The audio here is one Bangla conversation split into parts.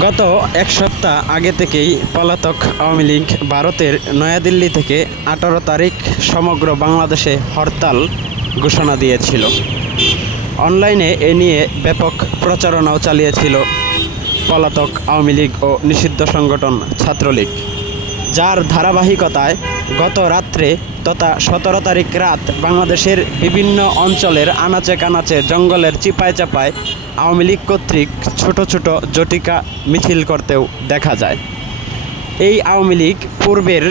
গত এক সপ্তাহ আগে থেকেই পলাতক আওয়ামী লীগ ভারতের নয়াদিল্লি থেকে 18 তারিখ সমগ্র বাংলাদেশে হরতাল ঘোষণা দিয়েছিল। অনলাইনে এ নিয়ে ব্যাপক প্রচারণাও চালিয়েছিল পলাতক আওয়ামী লীগ ও নিষিদ্ধ সংগঠন ছাত্রলীগ, যার ধারাবাহিকতায় গত রাত্রে তথা 17 তারিখ রাত বাংলাদেশের বিভিন্ন অঞ্চলের আনাচে কানাচে জঙ্গলের চিপায় চাপায় আওয়ামী লীগ কর্তৃক ছোট ছোট জটিকা মিছিল করতেও দেখা যায়। এই আওয়ামী লীগ পূর্বের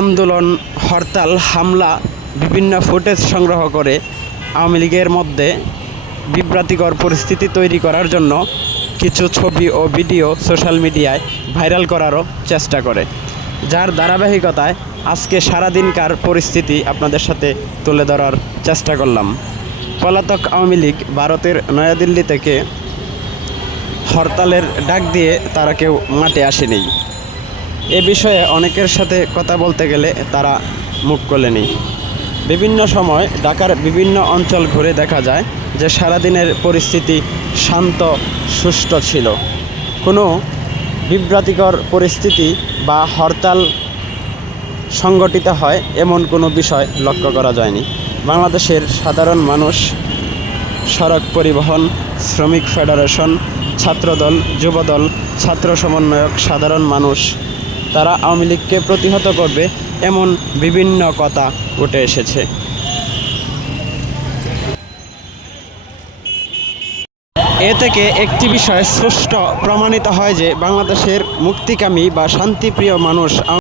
আন্দোলন, হরতাল, হামলা বিভিন্ন ফুটেজ সংগ্রহ করে আওয়ামী লীগের মধ্যে বিভ্রান্তিকর পরিস্থিতি তৈরি করার জন্য কিছু ছবি ও ভিডিও সোশ্যাল মিডিয়ায় ভাইরাল করারও চেষ্টা করে, যার ধারাবাহিকতায় আজকে সারাদিনকার পরিস্থিতি আপনাদের সাথে তুলে ধরার চেষ্টা করলাম। পলাতক আওয়ামী লীগ ভারতের নয়াদিল্লি থেকে হরতালের ডাক দিয়ে তারা কেউ মাঠে আসেনি। এ বিষয়ে অনেকের সাথে কথা বলতে গেলে তারা মুখ খোলেনি। বিভিন্ন সময় ঢাকার বিভিন্ন অঞ্চল ঘুরে দেখা যায় যে সারাদিনের পরিস্থিতি শান্ত সুষ্ঠু ছিল। কোনো বিভ্রান্তিকর পরিস্থিতি বা হরতাল সংগঠিত হয় এমন কোনো বিষয় লক্ষ্য করা যায়নি। বাংলাদেশের সাধারণ মানুষ, সড়ক পরিবহন, শ্রমিক ফেডারেশন, ছাত্রদল, যুবদল, ছাত্র সমন্বয়ক, সাধারণ মানুষ তারা আওয়ামী লীগকে প্রতিহত করবে এমন বিভিন্ন কথা উঠে এসেছে। এ থেকে একটি বিষয় স্পষ্ট প্রমাণিত হয় যে বাংলাদেশের মুক্তিকামী বা শান্তিপ্রিয় মানুষ